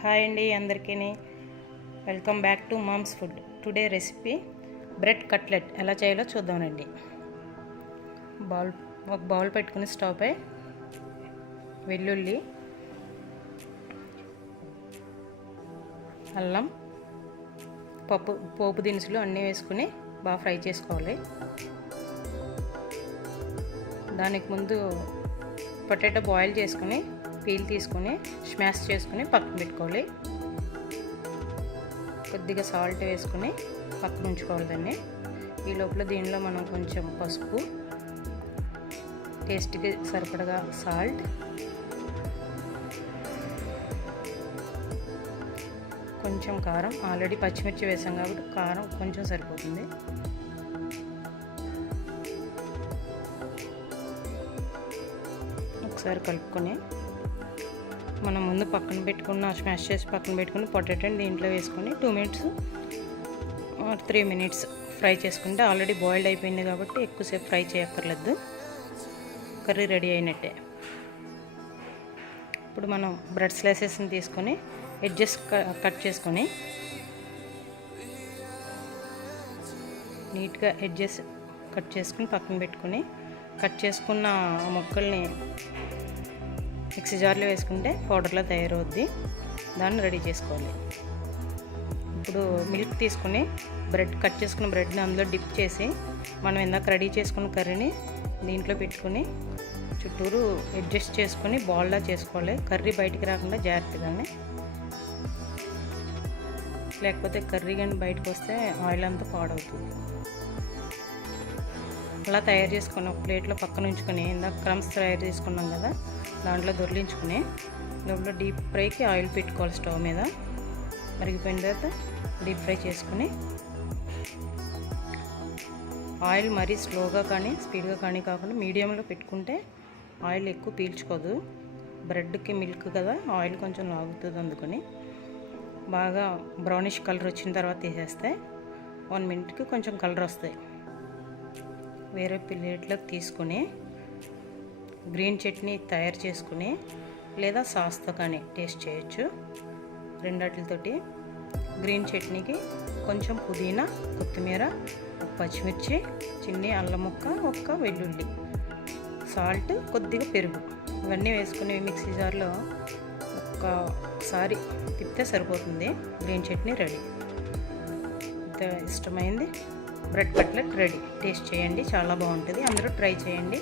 Hi అండి అందరికీ welcome back to mom's food. Today recipe bread cutlet ఎలా చేయాలో చూద్దామండి. ఒక బౌల్ పెట్టుకుని స్టవ్ పై వెల్లుల్లి, అల్లం, పోపు దినుసులు అన్నీ వేసుకుని బాగా ఫ్రై చేసుకోవాలి. దానికి ముందు పొటాటో బాయిల్ చేసుకుని పీల్ తీసుకొని స్మాష్ చేసుకుని పక్కన పెట్టుకోవాలి. కొద్దిగా సాల్ట్ వేసుకుని పక్కన ఉంచుకోవాలి దాన్ని. ఈ లోపల దీనిలో మనం కొంచెం పసుపు, టేస్ట్కి సరిపడగా సాల్ట్, కొంచెం కారం, ఆల్రెడీ పచ్చిమిర్చి వేసాం కాబట్టి కారం కొంచెం సరిపోతుంది. ఒకసారి కలుపుకొని మనం ముందు పక్కన పెట్టుకున్న స్మాష్ చేసి పక్కన పెట్టుకుని పొటాటోని దీంట్లో వేసుకొని 2 minutes or 3 minutes ఫ్రై చేసుకుంటే ఆల్రెడీ బాయిల్డ్ అయిపోయింది కాబట్టి ఎక్కువసేపు ఫ్రై చేయక్కర్లేదు. కర్రీ రెడీ అయినట్టే. ఇప్పుడు మనం బ్రెడ్ స్లైసెస్ని తీసుకొని ఎడ్జెస్ కట్ చేసుకొని నీట్గా ఎడ్జెస్ కట్ చేసుకుని పక్కన పెట్టుకొని కట్ చేసుకున్న ముక్కల్ని మిక్సీ జార్లో వేసుకుంటే పౌడర్లా తయారవుద్ది. దాన్ని రెడీ చేసుకోవాలి. ఇప్పుడు మిల్క్ తీసుకుని కట్ చేసుకున్న బ్రెడ్ని అందులో డిప్ చేసి మనం ఇందాక రెడీ చేసుకున్న కర్రీని దీంట్లో పెట్టుకుని చుట్టూరు అడ్జస్ట్ చేసుకుని బాల్లా చేసుకోవాలి. కర్రీ బయటికి రాకుండా జాగ్రత్తగానే, లేకపోతే కర్రీ కానీ బయటకు వస్తే ఆయిల్ అంతా పాడవుతుంది. అలా తయారు చేసుకుని ఒక ప్లేట్లో పక్కన ఉంచుకొని ఇందాక క్రమ్స్ తయారు చేసుకున్నాం కదా, దాంట్లో దొర్లించుకుని లోపల డీప్ ఫ్రైకి ఆయిల్ పెట్టుకోవాలి. స్టవ్ మీద మరిగిపోయిన తర్వాత డీప్ ఫ్రై చేసుకుని, ఆయిల్ మరీ స్లోగా కానీ స్పీడ్గా కానీ కాకుండా మీడియంలో పెట్టుకుంటే ఆయిల్ ఎక్కువ పీల్చుకోదు. బ్రెడ్కి మిల్క్ కదా, ఆయిల్ కొంచెం లాగుతుంది. అందుకని బాగా బ్రౌనిష్ కలర్ వచ్చిన తర్వాత తీసేస్తే 1 minute కొంచెం కలర్ వస్తాయి. వేరే ప్లేట్లోకి తీసుకొని గ్రీన్ చట్నీ తయారు చేసుకుని లేదా సాస్తో కానీ టేస్ట్ చేయొచ్చు. రెండిటితోటి గ్రీన్ చట్నీకి కొంచెం పుదీనా, కొత్తిమీర, పచ్చిమిర్చి, చిన్ని అల్లం ముక్క, ఒక్క వెల్లుల్లి, సాల్ట్, కొద్దిగా పెరుగు ఇవన్నీ వేసుకుని మిక్సీ జార్లో ఒక్కసారి తిప్పితే సరిపోతుంది. Green chutney ready. ఇష్టమైంది బ్రెడ్ కట్లెట్ రెడీ. టేస్ట్ చేయండి, చాలా బాగుంటుంది. అందరూ ట్రై చేయండి.